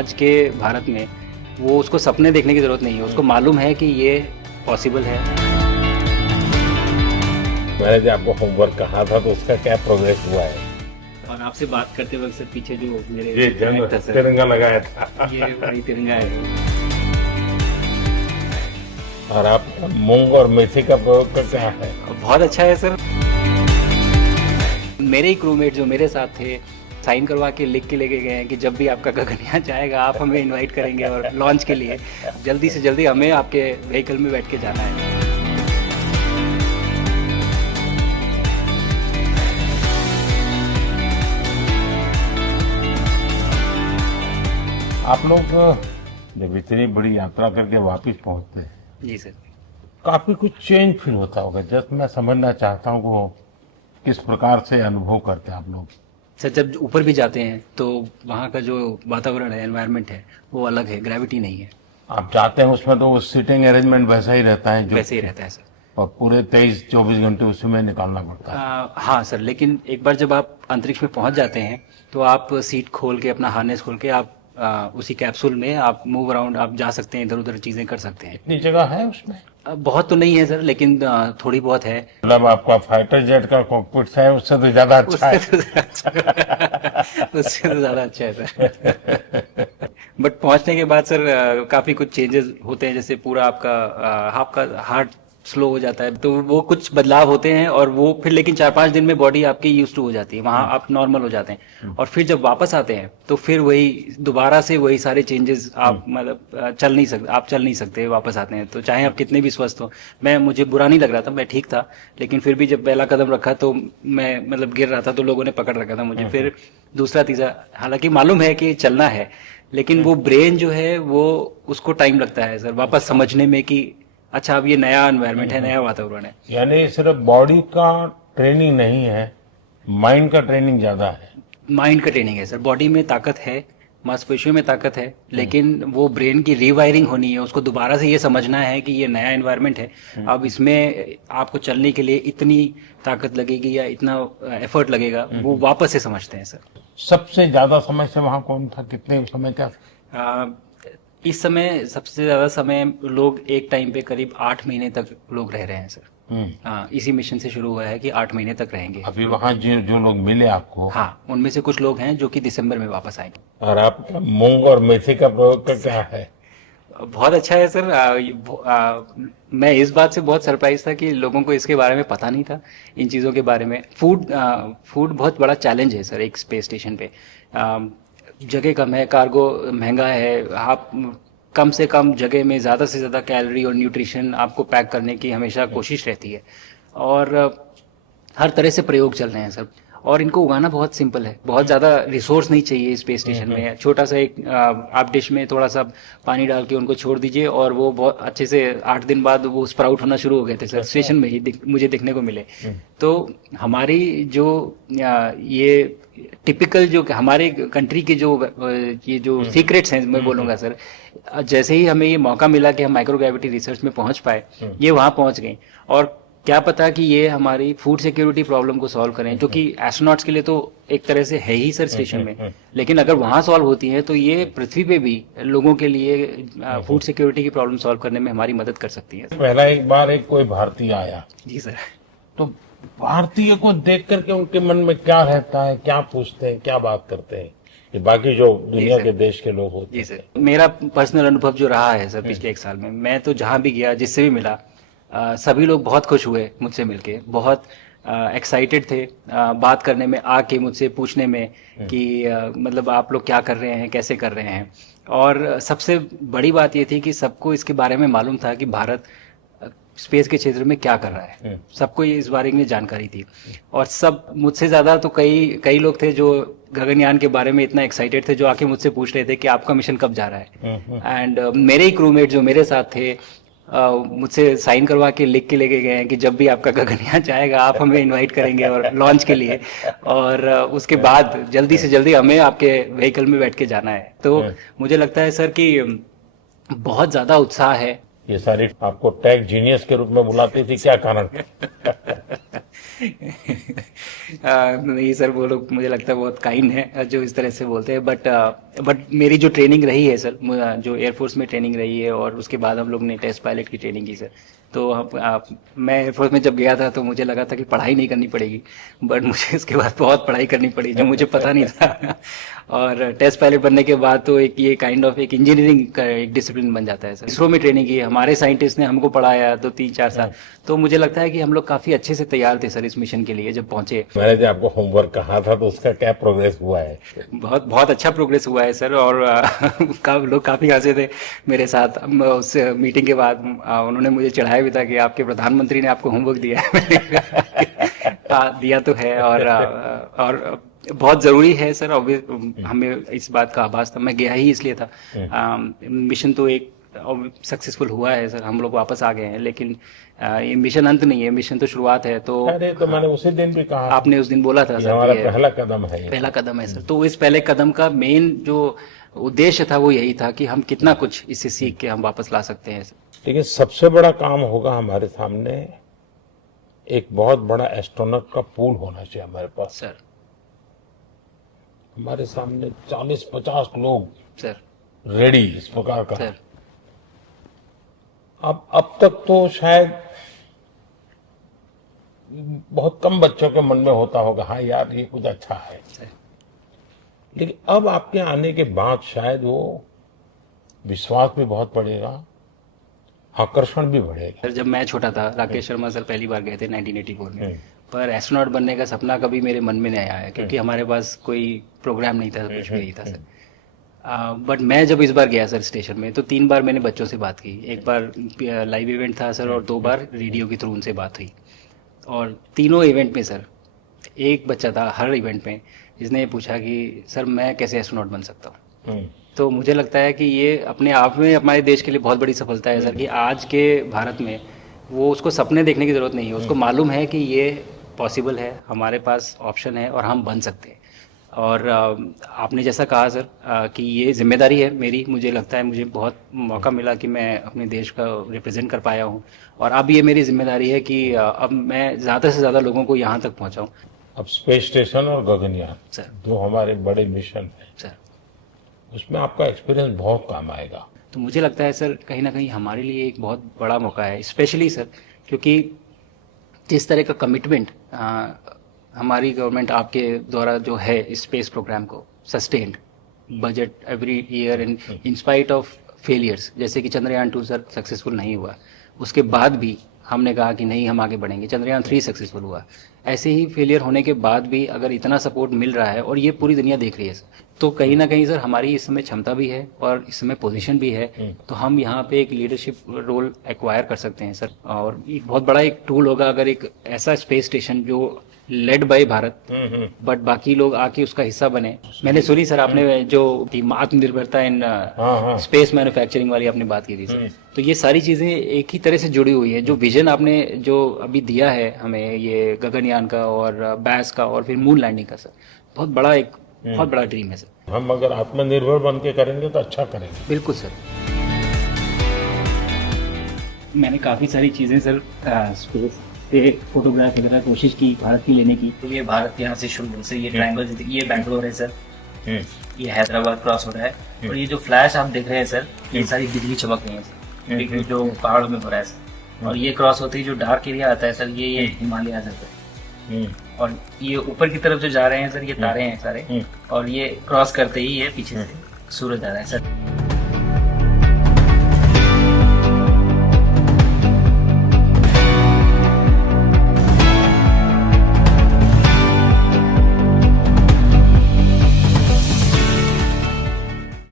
आज के भारत में वो उसको सपने देखने की ज़रूरत नहीं है, उसको मालूम है कि ये पॉसिबल है। मैंने जो आपको होमवर्क कहा था तो उसका क्या प्रोग्रेस हुआ है? और आपसे बात करते वक्त सर पीछे जो मेरे ये जंग था सर, तिरंगा लगाया था ये वही तिरंगा है। और आप मूंग और मेथी का प्रयोग का क्या है? बहुत अच्छा है सर। मेरे ही क्रूमेट जो मेरे साथ थे साइन करवा के लिख के लेके गए हैं कि जब भी आपका गगनयान जाएगा आप हमें इनवाइट करेंगे और लॉन्च के लिए जल्दी से जल्दी हमें आपके व्हीकल में बैठ के जाना है। आप लोग जब इतनी बड़ी यात्रा करके वापस पहुंचते हैं, जी सर। काफी कुछ चेंज फील होता होगा। जस्ट मैं समझना चाहता हूँ वो किस प्रकार से अनुभव करते हैं आप लोग। सर जब ऊपर भी जाते हैं तो वहाँ का जो वातावरण है, एनवायरनमेंट है, वो अलग है, ग्रेविटी नहीं है। आप जाते हैं उसमें तो वो सीटिंग अरेंजमेंट वैसा ही रहता है जो वैसे ही रहता है सर। और पूरे 23-24 घंटे उसमें निकालना पड़ता है। हाँ सर, लेकिन एक बार जब आप अंतरिक्ष में पहुँच जाते हैं तो आप सीट खोल के अपना हार्नेस खोल के आप उसी कैप्सूल में आप मूव अराउंड आप जा सकते हैं, इधर उधर चीज़ें कर सकते हैं। इतनी जगह है उसमें? बहुत तो नहीं है सर, लेकिन थोड़ी बहुत है। मतलब आपका फाइटर जेट का कॉकपिट है उससे तो ज्यादा अच्छा है। उससे तो ज़्यादा अच्छा है सर। बट पहुंचने के बाद सर काफ़ी कुछ चेंजेस होते हैं, जैसे पूरा आपका हार्ट स्लो हो जाता है, तो वो कुछ बदलाव होते हैं और वो फिर लेकिन 4-5 दिन में बॉडी आपकी यूज टू हो जाती है, वहाँ आप नॉर्मल हो जाते हैं। और फिर जब वापस आते हैं तो फिर वही दोबारा से वही सारे चेंजेस आप मतलब चल नहीं सकते वापस आते हैं तो चाहे आप कितने भी स्वस्थ हो। मुझे बुरा नहीं लग रहा था, मैं ठीक था, लेकिन फिर भी जब पहला कदम रखा तो मैं मतलब गिर रहा था तो लोगों ने पकड़ रखा था मुझे। फिर दूसरा तीसरा, हालांकि मालूम है कि चलना है, लेकिन वो ब्रेन जो है वो उसको टाइम लगता है सर वापस समझने में कि अच्छा अब ये नया एनवायरनमेंट है, नया वातावरण है। यानी सिर्फ बॉडी का ट्रेनिंग नहीं है, माइंड का ट्रेनिंग ज्यादा है। माइंड का ट्रेनिंग है सर। बॉडी में ताकत है, मांसपेशियों में ताकत है, लेकिन वो ब्रेन की रीवायरिंग होनी है, उसको दोबारा से ये समझना है कि ये नया एनवायरनमेंट है। अब इसमें आपको चलने के लिए इतनी ताकत लगेगी या इतना एफर्ट लगेगा, वो वापस से समझते हैं सर। सबसे ज्यादा समय से वहां कौन था? कितने समय का? इस समय सबसे ज्यादा समय लोग एक टाइम पे करीब 8 महीने तक लोग रह रहे हैं सर। हाँ, इसी मिशन से शुरू हुआ है कि 8 महीने तक रहेंगे। अभी वहाँ जो लोग मिले आपको? हाँ, उनमें से कुछ लोग हैं जो कि दिसंबर में वापस आएंगे। और आप मूंग और मेथी का प्रयोग का क्या है? बहुत अच्छा है सर। मैं इस बात से बहुत सरप्राइज था कि लोगों को इसके बारे में पता नहीं था, इन चीज़ों के बारे में। फूड बहुत बड़ा चैलेंज है सर एक स्पेस स्टेशन पे। जगह कम है, कार्गो महंगा है, आप कम से कम जगह में ज़्यादा से ज़्यादा कैलोरी और न्यूट्रिशन आपको पैक करने की हमेशा कोशिश रहती है। और हर तरह से प्रयोग चल रहे हैं सर। और इनको उगाना बहुत सिंपल है, बहुत ज़्यादा रिसोर्स नहीं चाहिए स्पेस स्टेशन में। छोटा सा एक आप डिश में थोड़ा सा पानी डाल के उनको छोड़ दीजिए और वो बहुत अच्छे से 8 दिन बाद वो स्प्राउट होना शुरू हो गए थे सर। स्टेशन में ही मुझे देखने को मिले। तो हमारी जो ये टिपिकल जो हमारे कंट्री के जो ये जो सीक्रेट्स हैं मैं बोलूँगा सर, जैसे ही हमें ये मौका मिला कि हम माइक्रोग्रेविटी रिसर्च में पहुंच पाए, ये वहाँ पहुंच गई। और क्या पता कि ये हमारी फूड सिक्योरिटी प्रॉब्लम को सॉल्व करें, जो कि एस्ट्रोनॉट्स के लिए तो एक तरह से है ही सर स्टेशन में, लेकिन अगर वहाँ सॉल्व होती है तो ये पृथ्वी पे भी लोगों के लिए फूड सिक्योरिटी की प्रॉब्लम सॉल्व करने में हमारी मदद कर सकती है। पहला एक बार कोई भारतीय आया, जी सर, तो भारतीय को देख करके उनके मन में क्या रहता है, क्या पूछते हैं, क्या बात करते हैं ये बाकी जो दुनिया के देश के लोग होते हैं? जी सर, मेरा पर्सनल अनुभव जो रहा है सर पिछले 1 साल में, मैं तो जहाँ भी गया, जिससे भी मिला, सभी लोग बहुत खुश हुए मुझसे मिलके, बहुत एक्साइटेड थे बात करने में, आके मुझसे पूछने में कि मतलब आप लोग क्या कर रहे हैं, कैसे कर रहे हैं। और सबसे बड़ी बात ये थी कि सबको इसके बारे में मालूम था कि भारत स्पेस के क्षेत्र में क्या कर रहा है, सबको इस बारे में जानकारी थी। और सब मुझसे ज़्यादा तो कई लोग थे जो गगनयान के बारे में इतना एक्साइटेड थे, जो आके मुझसे पूछ रहे थे कि आपका मिशन कब जा रहा है। एंड मेरे ही क्रूमेट जो मेरे साथ थे मुझसे साइन करवा के लिख के लेके गए हैं कि जब भी आपका गगनयान जाएगा आप हमें इनवाइट करेंगे और लॉन्च के लिए, और उसके बाद जल्दी से जल्दी हमें आपके व्हीकल में बैठ के जाना है। तो मुझे लगता है सर कि बहुत ज़्यादा उत्साह है। ये सारी आपको टेक जीनियस के रूप में बुलाती थी, क्या कारण? नहीं सर, वो लोग मुझे लगता है बहुत काइंड है जो इस तरह से बोलते हैं, बट मेरी जो ट्रेनिंग रही है सर, जो एयरफोर्स में ट्रेनिंग रही है और उसके बाद हम लोग ने टेस्ट पायलट की ट्रेनिंग की सर। तो मैं एयरफोर्स में जब गया था तो मुझे लगा था कि पढ़ाई नहीं करनी पड़ेगी, बट मुझे इसके बाद बहुत पढ़ाई करनी पड़ी जो मुझे पता नहीं था। और टेस्ट पायलट बनने के बाद तो एक ये काइंड ऑफ एक इंजीनियरिंग का एक डिसिप्लिन बन जाता है सर। इसरो में ट्रेनिंग की, हमारे साइंटिस्ट ने हमको पढ़ाया 2-3-4 साल, तो मुझे लगता है कि हम लोग काफी अच्छे से तैयार थे सर इस मिशन के लिए जब पहुंचे। मैंने जो आपको होमवर्क कहा था तो उसका क्या प्रोग्रेस हुआ है? बहुत बहुत अच्छा प्रोग्रेस हुआ है सर, और लोग काफी हंसे थे मेरे साथ। उस मीटिंग के बाद उन्होंने मुझे चढ़ाया भी था कि आपके प्रधानमंत्री ने आपको होमवर्क दिया है। मैंने कहा, हाँ, दिया तो है, और बहुत जरूरी है सर। हमें इस बात का आभास था, मैं गया ही इसलिए था। मिशन तो एक सक्सेसफुल हुआ है सर, हम लोग वापस आ गए हैं, लेकिन ये मिशन अंत नहीं है, मिशन तो शुरुआत है। तो अरे तो मैंने उसी दिन भी कहा, आपने उस दिन बोला था ये सर, हमारा कि पहला कदम है, पहला कदम है सर। तो इस पहले कदम का मेन जो उद्देश्य था वो यही था कि हम कितना कुछ इससे सीख के हम वापस ला सकते हैं सर। लेकिन सबसे बड़ा काम होगा हमारे सामने, एक बहुत बड़ा एस्ट्रोनॉट का पूल होना चाहिए हमारे पास सर। हमारे सामने 40-50 लोग सर। रेडी इस प्रकार का। सर। अब तक तो शायद बहुत कम बच्चों के मन में होता होगा, हाँ यार ये कुछ अच्छा है, लेकिन अब आपके आने के बाद शायद वो विश्वास भी बहुत बढ़ेगा, आकर्षण भी बढ़ेगा। सर, जब मैं छोटा था, राकेश शर्मा सर पहली बार गए थे 1984 में, पर एस्ट्रोनॉट बनने का सपना कभी मेरे मन में नहीं आया, क्योंकि हमारे पास कोई प्रोग्राम नहीं था, कुछ भी नहीं था सर। बट मैं जब इस बार गया सर स्टेशन में, तो 3 बार मैंने बच्चों से बात की। एक बार लाइव इवेंट था सर, और 2 बार रेडियो के थ्रू उनसे बात हुई। और तीनों इवेंट में सर एक बच्चा था हर इवेंट में जिसने पूछा कि सर मैं कैसे एस्ट्रोनॉट बन सकता हूँ। तो मुझे लगता है कि ये अपने आप में हमारे देश के लिए बहुत बड़ी सफलता है सर, कि आज के भारत में वो उसको सपने देखने की ज़रूरत नहीं है, उसको मालूम है कि ये पॉसिबल है, हमारे पास ऑप्शन है और हम बन सकते हैं। और आपने जैसा कहा सर कि ये जिम्मेदारी है मेरी, मुझे लगता है मुझे बहुत मौका मिला कि मैं अपने देश का रिप्रेजेंट कर पाया हूँ, और अब ये मेरी जिम्मेदारी है कि अब मैं ज़्यादा से ज़्यादा लोगों को यहाँ तक पहुँचाऊँ। अब स्पेस स्टेशन और गगनयान सर, जो हमारे बड़े मिशन हैं सर, उसमें आपका एक्सपीरियंस बहुत काम आएगा। तो मुझे लगता है सर कहीं ना कहीं हमारे लिए एक बहुत बड़ा मौका है, स्पेशली सर क्योंकि जिस तरह का कमिटमेंट हमारी गवर्नमेंट आपके द्वारा जो है इस स्पेस प्रोग्राम को sustained budget every year in spite of failures, जैसे कि चंद्रयान 2 सर सक्सेसफुल नहीं हुआ, उसके बाद भी हमने कहा कि नहीं हम आगे बढ़ेंगे, चंद्रयान 3 सक्सेसफुल हुआ। ऐसे ही फेलियर होने के बाद भी अगर इतना सपोर्ट मिल रहा है और ये पूरी दुनिया देख रही है सर, तो कहीं ना कहीं सर हमारी इस समय क्षमता भी है और इस समय पोजीशन भी है, तो हम यहाँ पे एक लीडरशिप रोल एक्वायर कर सकते हैं सर। और एक बहुत बड़ा एक टूल होगा अगर एक ऐसा स्पेस स्टेशन जो लेड बाय भारत बट बाकी लोग आके उसका हिस्सा बने। मैंने सुनी सर आपने जो आत्मनिर्भरता इन स्पेस मैन्युफैक्चरिंग वाली आपने बात की थी सर, तो ये सारी चीजें एक ही तरह से जुड़ी हुई है। जो विजन आपने जो अभी दिया है हमें ये गगनयान का और बैस का और फिर मून लैंडिंग का सर, बहुत बड़ा ड्रीम है सर। हम अगर आत्मनिर्भर बन के करेंगे तो अच्छा करेंगे। बिल्कुल सर। मैंने काफी सारी चीजें सर स्पेस पे फोटोग्राफ वगैरह कोशिश की भारत की लेने की। तो ये भारत यहाँ से शुरू से ये ट्रायंगल, ये बैंगलोर है सर, ये हैदराबाद क्रॉस हो रहा है, और ये जो फ्लैश आप देख रहे हैं सर ये सारी बिजली चमक रही है सर, जो पहाड़ों में हो रहा है सर। और ये क्रॉस होते ही जो डार्क एरिया आता है सर ये हिमालय आ जाता है, और ये ऊपर की तरफ जो जा रहे हैं सर ये तारे हैं सारे, और ये क्रॉस करते ही ये पीछे से सूरज आ रहा है सर।